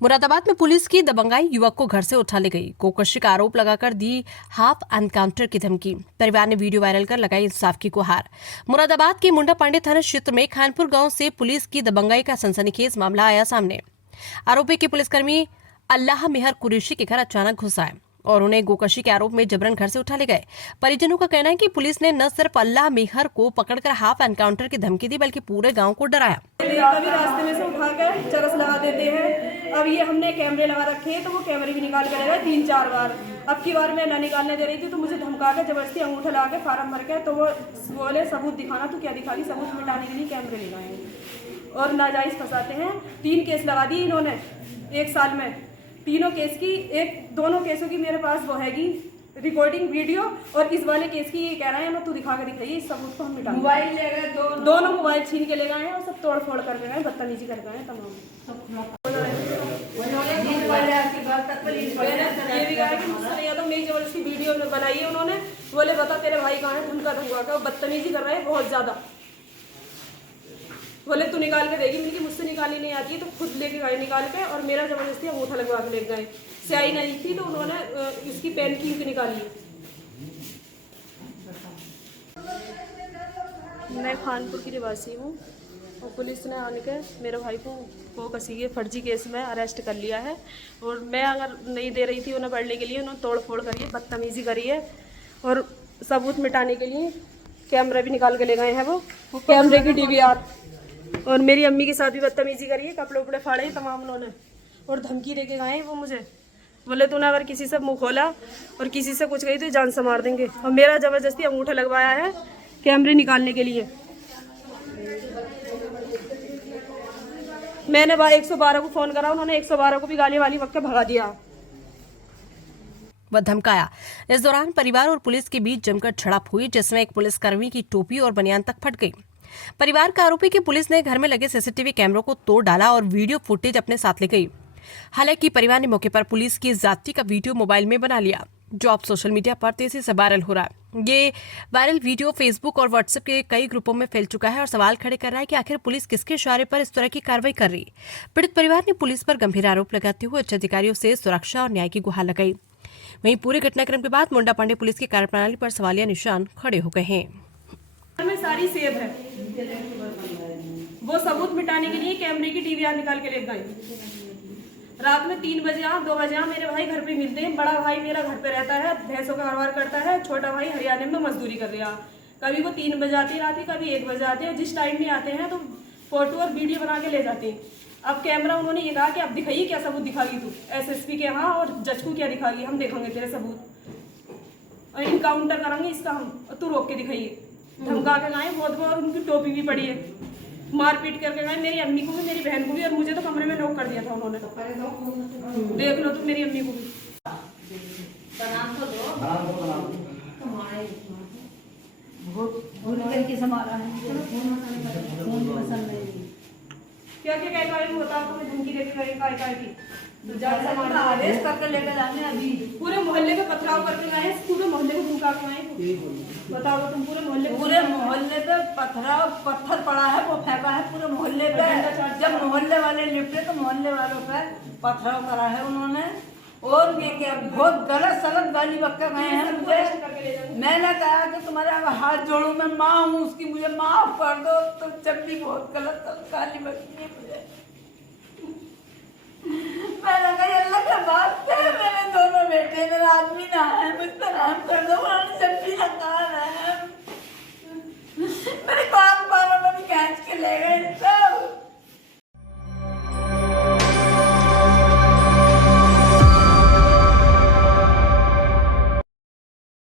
मुरादाबाद में पुलिस की दबंगाई, युवक को घर से उठा ले गई। गोकशी का आरोप लगाकर दी हाफ एनकाउंटर की धमकी। परिवार ने वीडियो वायरल कर लगाई इंसाफ की गुहार। मुरादाबाद के मुंडा पांडे थाना क्षेत्र में खानपुर गांव से पुलिस की दबंगाई का सनसनीखेज मामला आया सामने। आरोपी के पुलिसकर्मी अल्लाह मेहर कुरैशी के घर अचानक घुस आए और उन्हें गोकशी के आरोप में जबरन घर से उठा ले गए। परिजनों का कहना है कि पुलिस ने न सिर्फ अल्लाह मेहर को पकड़कर हाफ एनकाउंटर की धमकी दी, बल्कि पूरे गांव को डराया। कभी रास्ते में से उठा कर चरस लगा देते हैं। अब ये हमने कैमरे लगा रखे हैं तो वो कैमरे भी निकाल कर गए 3-4 बार। अब की बार मैं ना निकालने दे रही थी तो मुझे धमका के जबरदस्ती अंगूठा लगा के फार्म भर के, तो वो बोले सबूत दिखाना। तो क्या दिखा दी? सबूत मिटाने के लिए कैमरे ले गए और नाजायज़ फंसाते हैं। 3 केस लगा दिए इन्होंने 1 साल में। तीनों केस की दोनों केसों की मेरे पास वो हैगी रिकॉर्डिंग वीडियो, और इस वाले केस की ये कह रहे हैं ना तू दिखा के दिखाइए, इस सबूत को हम मिटा। मोबाइल ले गए, दोनों मोबाइल छीन के ले गए हैं और सब तोड़ फोड़ कर गए हैं, बदतमीजी कर गए हैं तमाम। ये भी कहा कि मुझसे या तो मेरी जबरदस्ती वीडियो बनाई है उन्होंने, बोले बता तेरे भाई कहाँ है, धमका धमका कर बदतमीजी कर रहे हैं बहुत ज्यादा। बोले तू निकाल के देगी, मिली मुझसे निकालनी नहीं आती है, तो खुद लेके गए निकाल के और मेरा जबरदस्ती अंगूठा लगवा के ले गए। स्याही नहीं थी तो उन्होंने इसकी पेन की इंक निकाली। मैं खानपुर की निवासी हूँ और पुलिस ने आने के मेरे भाई को कसी के फर्जी केस में अरेस्ट कर लिया है। और मैं अगर नहीं दे रही थी उन्हें पढ़ने के लिए, उन्होंने तोड़ फोड़ करी है, बदतमीजी करी है और सबूत मिटाने के लिए कैमरा भी निकाल के ले गए हैं। वो कैमरे की DVR, और मेरी अम्मी के साथ भी बदतमीजी करी है, कपड़े उपड़े फाड़े हैं तमाम उन्होंने और धमकी दे के गए हैं। वो मुझे बोले तूने अगर किसी से मुंह खोला और किसी से कुछ कही तो जान से मार देंगे, और मेरा जबरदस्ती अंगूठा लगवाया है कैमरे निकालने के लिए। मैंने 112 को फोन करा, उन्होंने 112 को भी गाली वाली वक्त भगा दिया व धमकाया। इस दौरान परिवार और पुलिस के बीच जमकर झड़प हुई, जिसमें एक पुलिसकर्मी की टोपी और बनियान तक फट गई। परिवार का आरोपी कि पुलिस ने घर में लगे CCTV कैमरों को तोड़ डाला और वीडियो फुटेज अपने साथ ले गई। हालांकि परिवार ने मौके पर पुलिस की ज्यादती का वीडियो मोबाइल में बना लिया, जो अब सोशल मीडिया पर तेजी से वायरल हो रहा है। ये वायरल वीडियो फेसबुक और व्हाट्सएप के कई ग्रुपों में फैल चुका है और सवाल खड़े कर रहा है कि आखिर पुलिस किसके इशारे पर इस तरह की कार्रवाई कर रही। पीड़ित परिवार ने पुलिस पर गंभीर आरोप लगाते हुए उच्च अधिकारियों से सुरक्षा और न्याय की गुहार लगाई। वहीं पूरे घटनाक्रम के बाद मुंडा पांडे पुलिस की कार्यप्रणाली पर सवालिया निशान खड़े हो गए हैं। में सारी सेब है, वो सबूत मिटाने के लिए कैमरे की DVR निकाल के ले गए। रात में 3 बजे 2 बजे मेरे भाई घर पे मिलते हैं। बड़ा भाई मेरा घर पे रहता है, भैंसों का कारोबार करता है। छोटा भाई हरियाणा में मजदूरी कर रहा। कभी वो 3 बजे आती है रात, कभी 1 बजे आते हैं। जिस टाइम में आते हैं तो फोटो और वीडियो बना के ले जाते हैं। अब कैमरा उन्होंने ये कहा कि अब दिखाइए क्या सबूत दिखागी तू, SSP के यहाँ और जज को क्या दिखागी, हम देखेंगे तेरे सबूत और इनकाउंटर करेंगे इसका हम, और तू रोक के दिखाइए। धमका के गए बहुत बार, उनकी टोपी भी पड़ी है, मारपीट करके गए मेरी अम्मी को भी, मेरी बहन को भी, और मुझे तो कमरे में लॉक कर दिया था उन्होंने। देख लो तुम मेरी अम्मी को भी। क्या क्या कह बताओ, तुम्हें धमकी देके गए की आदेश करके लेकर जाने। अभी पूरे मोहल्ले में पथराव करके गए, पूरे मोहल्ले को धमका के गए। बताओ तुम, पूरे मोहल्ले पे पत्थर पड़ा है, वो फेंका है पूरे मोहल्ले पे। जब मोहल्ले वाले लिपटे तो मोहल्ले वालों पे पथराव करा है उन्होंने, और ये क्या बहुत गलत सलत गाली बक्का गए हैं मुझे। मैंने कहा कि तुम्हारे हाथ जोड़ू, मैं माँ हूँ उसकी, मुझे माफ कर दो। तो जब भी बहुत गलत गाली बक्की है मुझे। मैंने कहा अल्लाह का बात है, मेरे दोनों बेटे, मेरा आदमी ना है, मुझ पर रहम कर दो। उन्होंने जब भी कहा